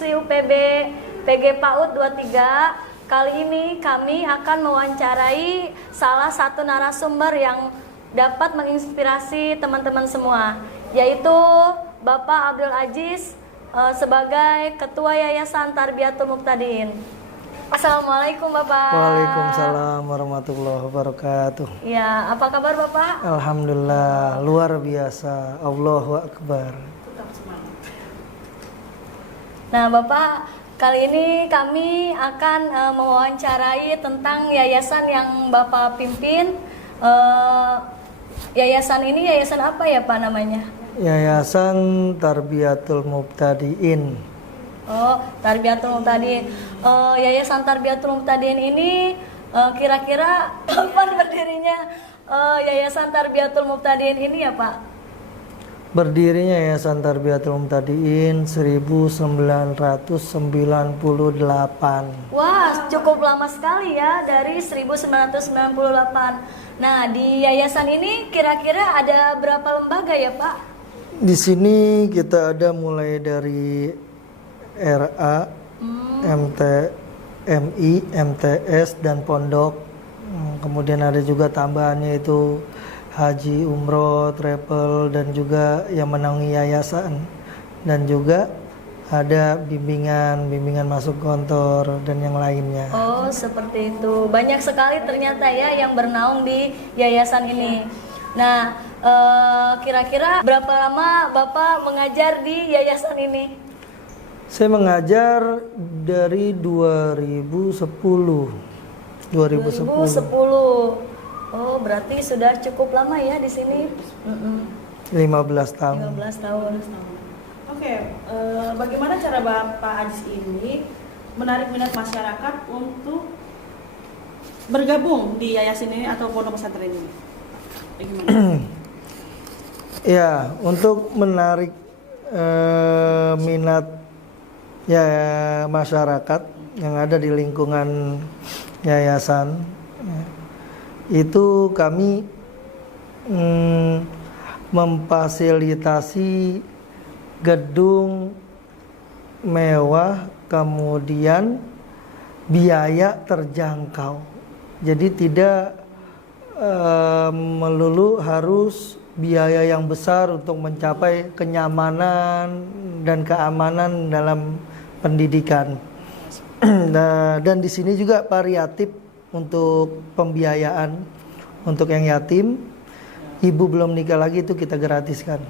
siswi UPB PG PAUD 23. Kali ini kami akan mewawancarai salah satu narasumber yang dapat menginspirasi teman-teman semua, yaitu Bapak Abdul Aziz sebagai Ketua Yayasan Tarbiyatul Muqtadin. Assalamualaikum Bapak. Waalaikumsalam warahmatullahi wabarakatuh. Ya, apa kabar Bapak? Alhamdulillah, luar biasa. Allahu Akbar. Nah Bapak, kali ini kami akan mewawancarai tentang yayasan yang Bapak pimpin. Yayasan ini yayasan apa ya Pak namanya? Yayasan Tarbiyatul Muqtadin. Oh, Tarbiyatul Muqtadin. Yayasan Tarbiyatul Muqtadin ini kira-kira kapan berdirinya Yayasan Tarbiyatul Muqtadin ini ya Pak? Berdirinya Yayasan Tarbiyatul Muqtadin 1998. Wah, cukup lama sekali ya, dari 1998. Nah, di yayasan ini kira-kira ada berapa lembaga ya Pak? Di sini kita ada mulai dari RA, MT, MI, MTS dan pondok. Kemudian ada juga tambahannya itu haji, umroh, travel, dan juga yang menaungi yayasan. Dan juga ada bimbingan masuk kantor dan yang lainnya. Oh, seperti itu. Banyak sekali ternyata ya yang bernaung di yayasan ini. Nah, kira-kira berapa lama Bapak mengajar di yayasan ini? Saya mengajar dari 2010. 2010. Oh, berarti sudah cukup lama ya di sini. 15 tahun. 15 tahun. Oke, bagaimana cara Bapak Aziz ini menarik minat masyarakat untuk bergabung di yayasan ini atau pondok pesantren ini? Bagaimana? Ya, untuk menarik minat ya masyarakat yang ada di lingkungan yayasan, itu kami memfasilitasi gedung mewah, kemudian biaya terjangkau. Jadi tidak melulu harus biaya yang besar untuk mencapai kenyamanan dan keamanan dalam pendidikan. Dan di sini juga variatif untuk pembiayaan. Untuk yang yatim, ibu belum nikah lagi itu kita gratiskan.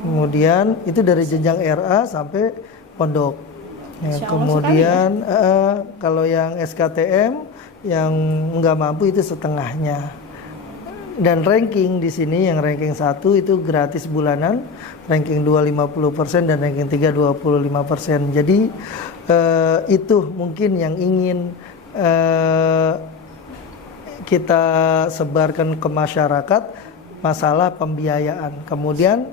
Kemudian itu dari jenjang RA sampai pondok. Ya, kemudian kalau yang SKTM yang nggak mampu itu setengahnya. Dan ranking di sini yang ranking 1 itu gratis bulanan, ranking 2 50% dan ranking 3 25%. Jadi itu mungkin yang ingin kita sebarkan ke masyarakat, masalah pembiayaan. Kemudian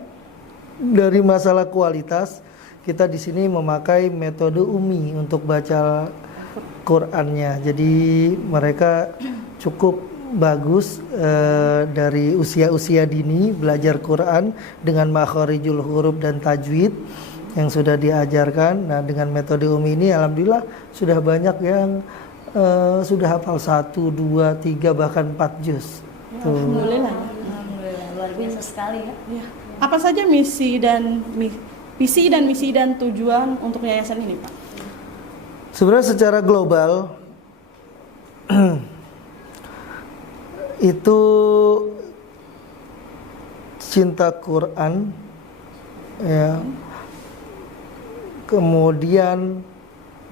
dari masalah kualitas, kita di sini memakai metode UMI untuk baca Qur'annya. Jadi mereka cukup bagus dari usia-usia dini belajar Quran dengan makharijul huruf dan tajwid yang sudah diajarkan. Nah, dengan metode UMI ini alhamdulillah sudah banyak yang sudah hafal 1, 2, 3 bahkan 4 juz. Alhamdulillah. Alhamdulillah, luar biasa sekali ya. Ya. Apa saja visi dan misi dan tujuan untuk yayasan ini, Pak? Sebenarnya secara global itu cinta Quran, ya, kemudian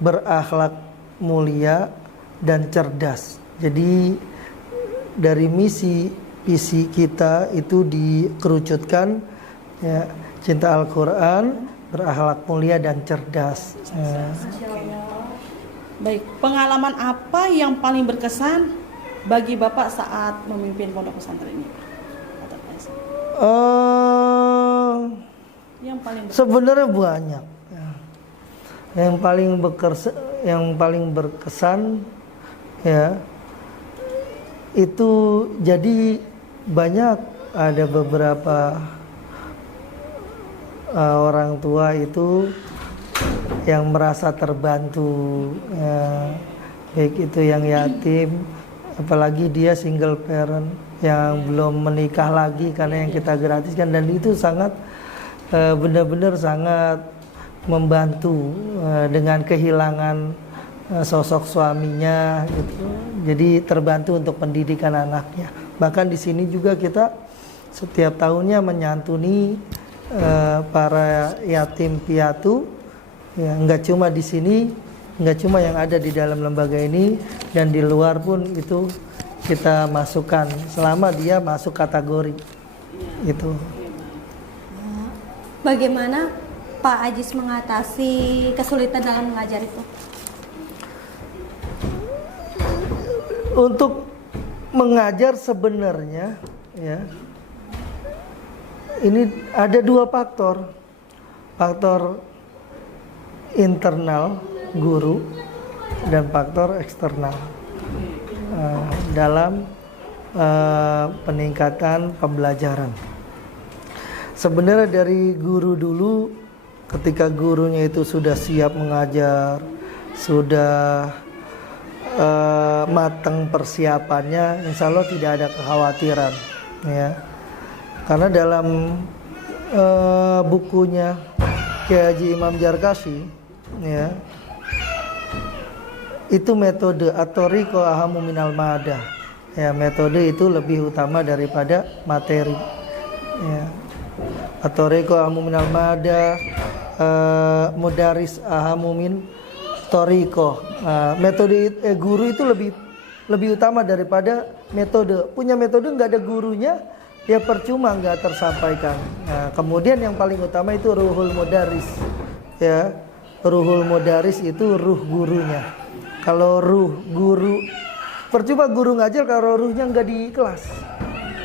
berakhlak mulia dan cerdas. Jadi dari misi visi kita itu dikerucutkan, ya, cinta Al-Quran, berakhlak mulia dan cerdas. Ya. Baik, pengalaman apa yang paling berkesan bagi Bapak saat memimpin pondok pesantren ini? Yang paling sebenarnya banyak. Ya. Yang paling berkesan ya itu, jadi banyak ada beberapa orang tua itu yang merasa terbantu, baik itu yang yatim, apalagi dia single parent yang belum menikah lagi karena yang kita gratiskan, dan itu sangat benar-benar sangat membantu dengan kehilangan sosok suaminya gitu. Jadi terbantu untuk pendidikan anaknya. Bahkan di sini juga kita setiap tahunnya menyantuni para yatim piatu, ya, nggak cuma di sini, nggak cuma yang ada di dalam lembaga ini, dan di luar pun itu kita masukkan selama dia masuk kategori itu. Bagaimana Pak Ajis mengatasi kesulitan dalam mengajar itu? Untuk mengajar sebenarnya, ya, ini ada dua faktor. Faktor internal guru dan faktor eksternal dalam peningkatan pembelajaran. Sebenarnya dari guru dulu, ketika gurunya itu sudah siap mengajar, sudah matang persiapannya, insya Allah tidak ada kekhawatiran, ya. Karena dalam bukunya Kiai Haji Imam Jarkashi, ya, itu metode at-thariqah ahamu minal madah, ya, metode itu lebih utama daripada materi, ya. At-thariqah ahamu minal madah, mudaris ahamu min thariqah. Metode guru itu lebih utama daripada metode. Punya metode nggak ada gurunya, ya percuma, nggak tersampaikan. Nah, kemudian yang paling utama itu ruhul mudaris, ya. Ruhul mudaris itu ruh gurunya. Kalau ruh guru, percuma guru ngajar kalau ruhnya nggak di kelas.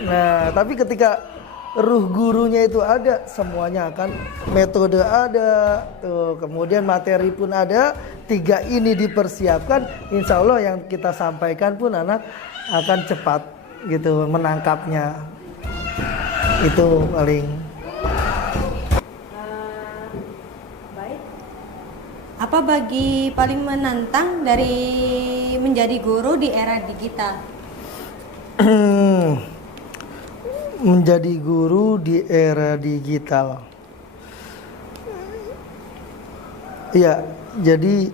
Nah, tapi ketika ruh gurunya itu ada, semuanya akan, metode ada, tuh, kemudian materi pun ada, tiga ini dipersiapkan, insya Allah yang kita sampaikan pun anak akan cepat gitu menangkapnya. Itu paling. Baik. Apa bagi paling menantang dari menjadi guru di era digital? Menjadi guru di era digital. Ya, jadi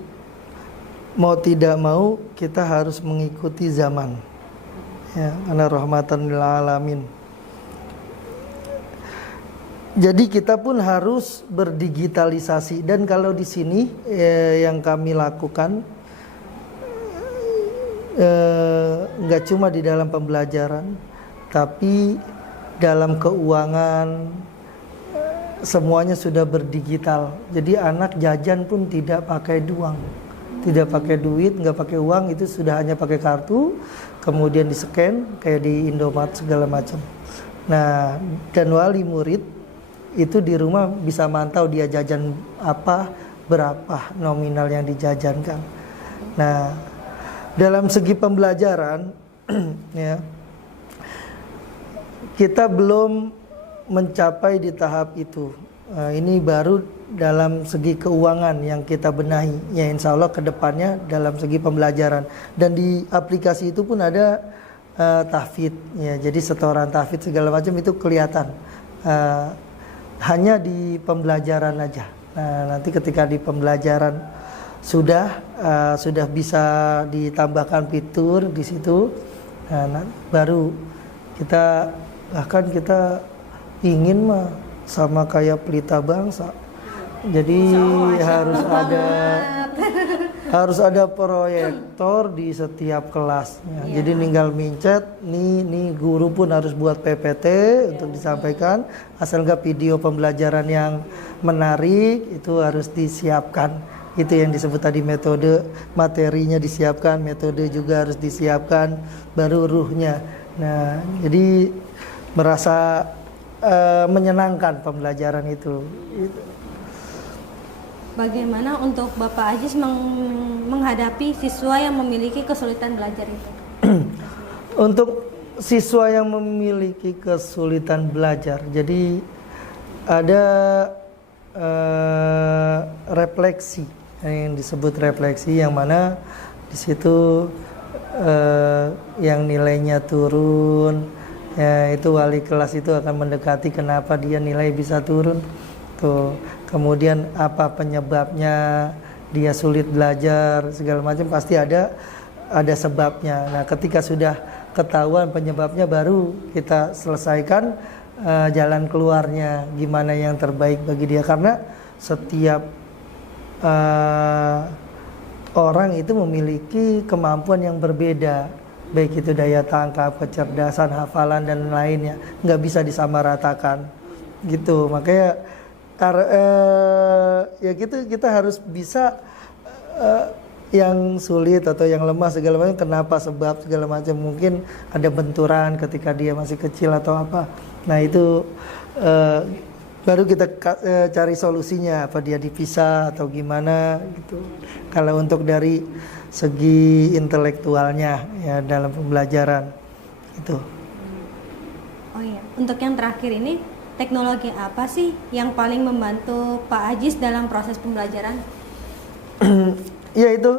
mau tidak mau kita harus mengikuti zaman. Ya, karena rahmatan lil alamin. Jadi kita pun harus berdigitalisasi, dan kalau di sini yang kami lakukan nggak cuma di dalam pembelajaran, tapi dalam keuangan semuanya sudah berdigital. Jadi anak jajan pun tidak pakai uang, tidak pakai duit, nggak pakai uang, itu sudah hanya pakai kartu, kemudian di scan kayak di Indomaret segala macam. Nah, dan wali murid itu di rumah bisa mantau dia jajan apa, berapa nominal yang dijajankan. Nah, dalam segi pembelajaran ya, kita belum mencapai di tahap itu. Ini baru dalam segi keuangan yang kita benahi. Ya, insya Allah kedepannya dalam segi pembelajaran. Dan di aplikasi itu pun ada tahfidz. Ya, jadi setoran tahfidz segala macam itu kelihatan. Hanya di pembelajaran aja. Nah, nanti ketika di pembelajaran sudah bisa ditambahkan fitur di situ. Nah, baru kita, bahkan kita ingin mah sama kayak Pelita Bangsa. Jadi harus ada proyektor di setiap kelasnya. Ya. Jadi tinggal mincet, nih guru pun harus buat PPT untuk disampaikan. Asal nggak video pembelajaran yang menarik itu harus disiapkan. Itu yang disebut tadi metode, materinya disiapkan, metode juga harus disiapkan, baru ruhnya. Nah, jadi merasa menyenangkan pembelajaran itu. Bagaimana untuk Bapak Ajis menghadapi siswa yang memiliki kesulitan belajar itu? Untuk siswa yang memiliki kesulitan belajar, jadi ada refleksi, yang disebut refleksi, yang mana di situ yang nilainya turun, ya itu wali kelas itu akan mendekati kenapa dia nilai bisa turun tuh, kemudian apa penyebabnya dia sulit belajar segala macam, pasti ada sebabnya. Nah, ketika sudah ketahuan penyebabnya, baru kita selesaikan jalan keluarnya, gimana yang terbaik bagi dia, karena setiap orang itu memiliki kemampuan yang berbeda, baik itu daya tangkap, kecerdasan, hafalan dan lainnya, nggak bisa disamaratakan gitu. Makanya ya gitu, kita harus bisa yang sulit atau yang lemah segala macam, kenapa, sebab segala macam. Mungkin ada benturan ketika dia masih kecil atau apa. Nah itu baru kita cari solusinya, apa dia dipisah atau gimana gitu. Kalau untuk dari segi intelektualnya ya dalam pembelajaran itu. Oh iya, untuk yang terakhir ini, teknologi apa sih yang paling membantu Pak Ajis dalam proses pembelajaran? Ya itu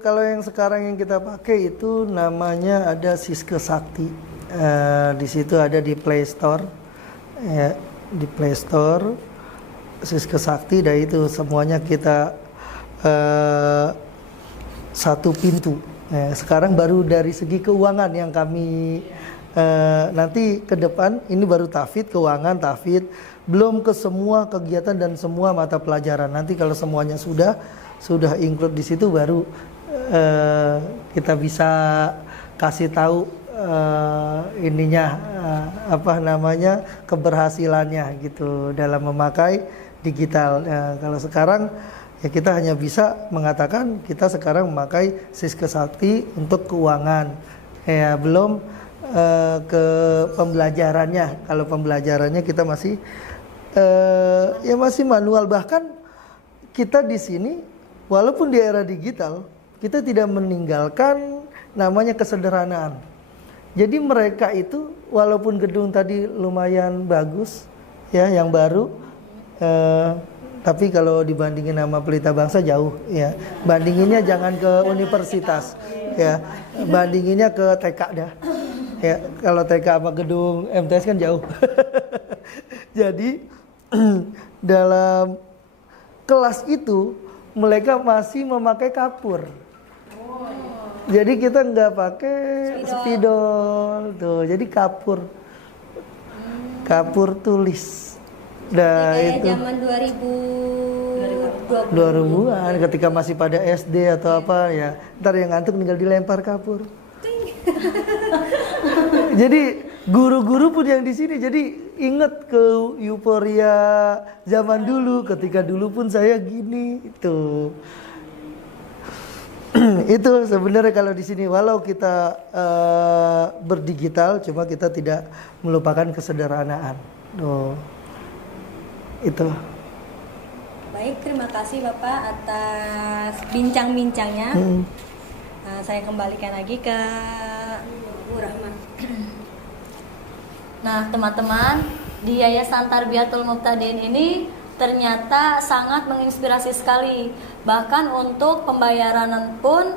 kalau yang sekarang yang kita pakai itu namanya ada Siske Sakti. Di situ ada di Play Store, ya, di Play Store Siske Sakti, dan itu semuanya kita satu pintu. Sekarang baru dari segi keuangan yang kami nanti ke depan ini baru tahfidz, keuangan tahfidz, belum ke semua kegiatan dan semua mata pelajaran. Nanti kalau semuanya sudah include di situ, baru kita bisa kasih tahu apa namanya, keberhasilannya gitu dalam memakai digital. Kalau sekarang ya kita hanya bisa mengatakan kita sekarang memakai Siske Sakti untuk keuangan, ya belum ke pembelajarannya. Kalau pembelajarannya kita masih ya masih manual. Bahkan kita di sini walaupun di era digital, kita tidak meninggalkan namanya kesederhanaan. Jadi mereka itu walaupun gedung tadi lumayan bagus ya yang baru, tapi kalau dibandingin sama Pelita Bangsa jauh ya. Bandinginnya jangan ke universitas ya, bandinginnya ke TK dah. Ya, kalau TK sama gedung MTS kan jauh. Jadi dalam kelas itu mereka masih memakai kapur. Jadi kita nggak pakai spidol tuh, jadi kapur tulis. Nah itu zaman 2000-an ketika masih pada SD atau apa ya, ntar yang ngantuk tinggal dilempar kapur. Jadi guru-guru pun yang di sini jadi inget ke euforia zaman dulu, ketika dulu pun saya gini itu. Itu sebenarnya kalau di sini walau kita berdigital, cuma kita tidak melupakan kesederhanaan. Itu. Baik, terima kasih Bapak atas bincang-bincangnya. Saya kembalikan lagi ke Bu Rahman. Nah, teman-teman, di Yayasan Tarbiyatul Muqtadin ini ternyata sangat menginspirasi sekali. Bahkan untuk pembayaran pun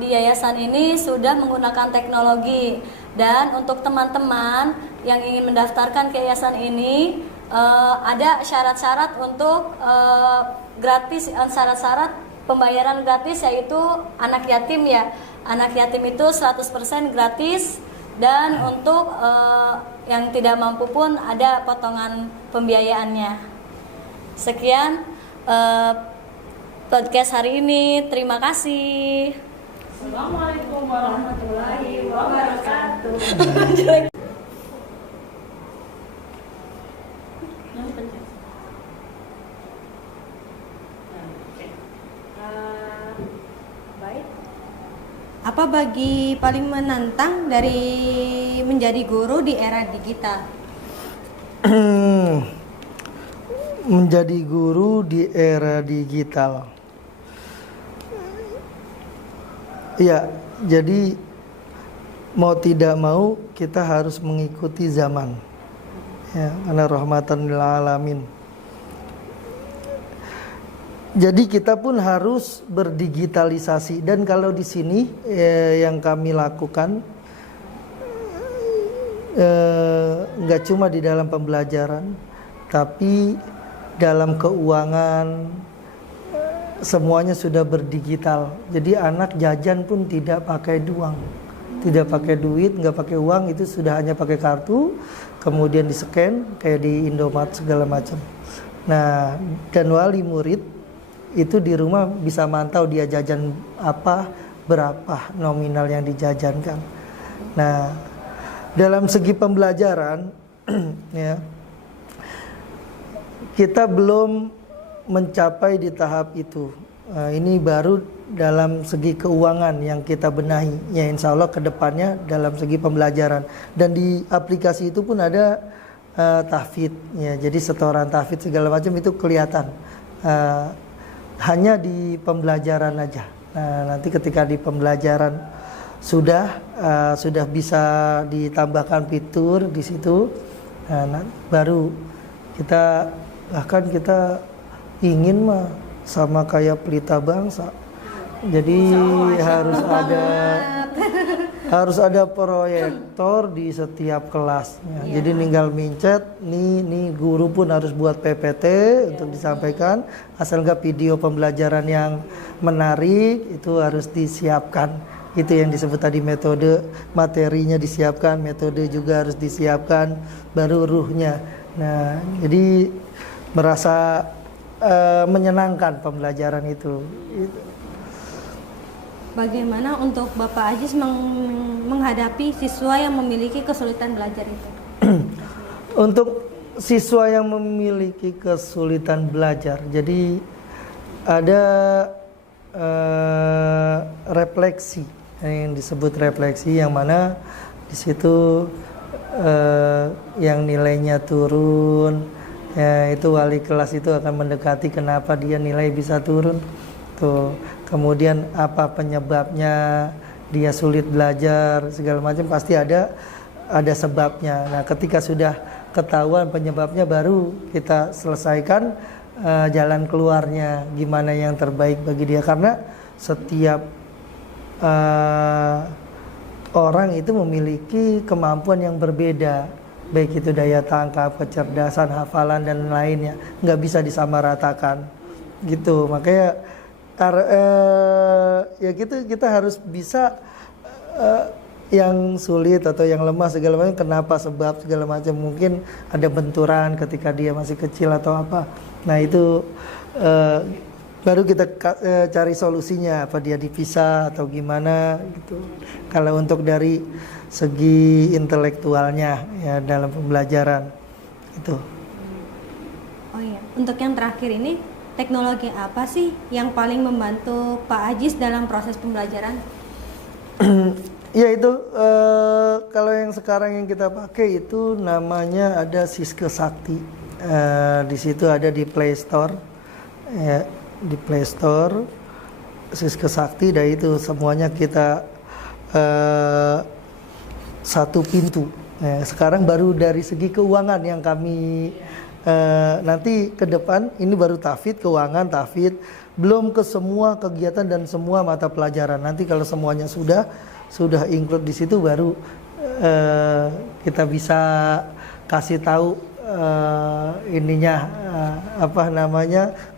di yayasan ini sudah menggunakan teknologi. Dan untuk teman-teman yang ingin mendaftarkan ke yayasan ini, ada syarat-syarat untuk gratis, syarat-syarat pembayaran gratis, yaitu anak yatim ya. Anak yatim itu 100% gratis. Dan untuk yang tidak mampu pun ada potongan pembiayaannya. Sekian podcast hari ini. Terima kasih. Assalamualaikum warahmatullahi wabarakatuh. Apa bagi paling menantang dari menjadi guru di era digital? Menjadi guru di era digital. Ya, jadi mau tidak mau kita harus mengikuti zaman. Ya, karena rahmatan lil alamin. Jadi kita pun harus berdigitalisasi, dan kalau di sini yang kami lakukan nggak cuma di dalam pembelajaran, tapi dalam keuangan semuanya sudah berdigital. Jadi anak jajan pun tidak pakai uang, tidak pakai duit, nggak pakai uang, itu sudah hanya pakai kartu, kemudian di scan kayak di Indomaret segala macam. Nah, dan wali murid itu di rumah bisa mantau dia jajan apa, berapa nominal yang dijajankan. Nah, dalam segi pembelajaran ya, kita belum mencapai di tahap itu. Ini baru dalam segi keuangan yang kita benahi. Ya, insya Allah kedepannya dalam segi pembelajaran. Dan di aplikasi itu pun ada tahfidz. Ya, jadi setoran tahfidz segala macam itu kelihatan. Hanya di pembelajaran aja. Nah, nanti ketika di pembelajaran sudah bisa ditambahkan fitur di situ, baru kita ingin mah sama kayak Pelita Bangsa. Jadi harus ada proyektor di setiap kelasnya. Jadi tinggal mincet, nih guru pun harus buat PPT untuk disampaikan. Asal nggak video pembelajaran yang menarik itu harus disiapkan. Itu yang disebut tadi metode, materinya disiapkan, metode juga harus disiapkan, baru ruhnya. Nah, jadi merasa menyenangkan pembelajaran itu. Bagaimana untuk Bapak Ajis menghadapi siswa yang memiliki kesulitan belajar itu? Untuk siswa yang memiliki kesulitan belajar, jadi ada refleksi, yang disebut refleksi, yang mana di situ yang nilainya turun, ya itu wali kelas itu akan mendekati kenapa dia nilai bisa turun. Tuh, kemudian apa penyebabnya dia sulit belajar segala macam, pasti ada sebabnya. Nah, ketika sudah ketahuan penyebabnya, baru kita selesaikan jalan keluarnya, gimana yang terbaik bagi dia. Karena setiap orang itu memiliki kemampuan yang berbeda, baik itu daya tangkap, kecerdasan, hafalan dan lainnya, nggak bisa disamaratakan gitu. Makanya ya gitu, kita harus bisa yang sulit atau yang lemah segala macam, kenapa, sebab segala macam. Mungkin ada benturan ketika dia masih kecil atau apa. Nah, itu baru kita cari solusinya, apa dia dipisah atau gimana gitu. Kalau untuk dari segi intelektualnya ya dalam pembelajaran itu. Oh iya, untuk yang terakhir ini, teknologi apa sih yang paling membantu Pak Ajis dalam proses pembelajaran? Ya itu kalau yang sekarang yang kita pakai itu namanya ada Siske Sakti. Di situ ada di Play Store, ya, di Play Store Siske Sakti. Dan itu semuanya kita satu pintu. Sekarang baru dari segi keuangan yang kami nanti ke depan ini baru tahfidz, keuangan tahfidz, belum ke semua kegiatan dan semua mata pelajaran. Nanti kalau semuanya sudah include di situ, baru kita bisa kasih tahu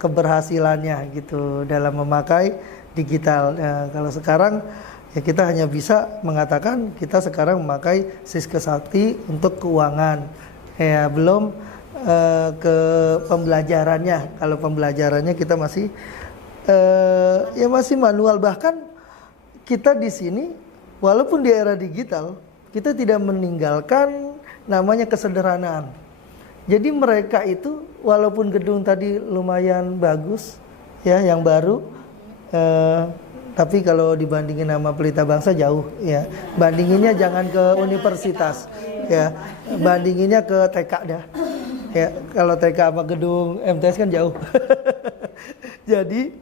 keberhasilannya gitu dalam memakai digital. Kalau sekarang ya kita hanya bisa mengatakan kita sekarang memakai Siske Sakti untuk keuangan, ya belum ke pembelajarannya. Kalau pembelajarannya kita masih masih manual. Bahkan kita di sini walaupun di era digital, kita tidak meninggalkan namanya kesederhanaan. Jadi mereka itu walaupun gedung tadi lumayan bagus ya, yang baru, tapi kalau dibandingin sama Pelita Bangsa jauh ya. Bandinginnya jangan ke universitas ya, bandinginnya ke TK dah. Ya, kalau TK sama gedung MTS kan jauh. Jadi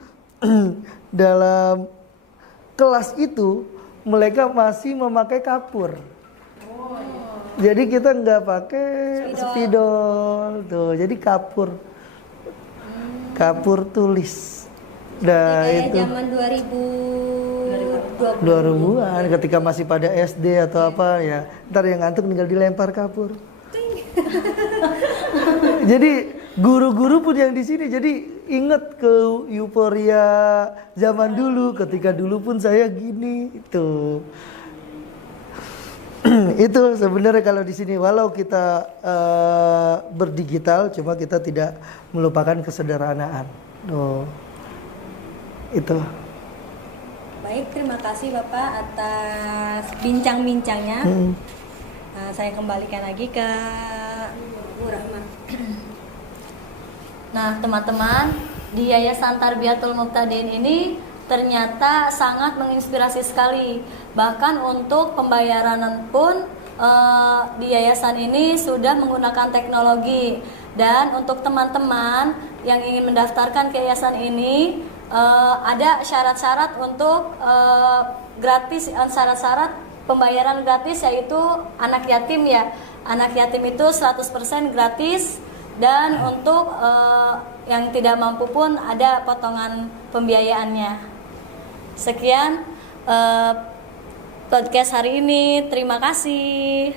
dalam kelas itu mereka masih memakai kapur. Jadi kita nggak pakai spidol tuh. Jadi kapur tulis Nah, Kayak itu zaman 2020. 2000-an ketika masih pada SD atau apa ya. Ntar yang ngantuk tinggal dilempar kapur. Jadi guru-guru pun yang di sini jadi inget ke euforia zaman dulu, ketika dulu pun saya gini itu. Itu sebenarnya kalau di sini walau kita berdigital, cuma kita tidak melupakan kesederhanaan. Itu. Baik, terima kasih Bapak atas bincang-bincangnya. Nah, saya kembalikan lagi ke Bu Rahma. Nah, teman-teman, di Yayasan Tarbiyatul Muqtadin ini ternyata sangat menginspirasi sekali. Bahkan untuk pembayaran pun di yayasan ini sudah menggunakan teknologi. Dan untuk teman-teman yang ingin mendaftarkan ke yayasan ini, ada syarat-syarat untuk gratis, syarat-syarat pembayaran gratis, yaitu anak yatim ya. Anak yatim itu 100% gratis. Dan untuk yang tidak mampu pun ada potongan pembiayaannya. Sekian podcast hari ini. Terima kasih.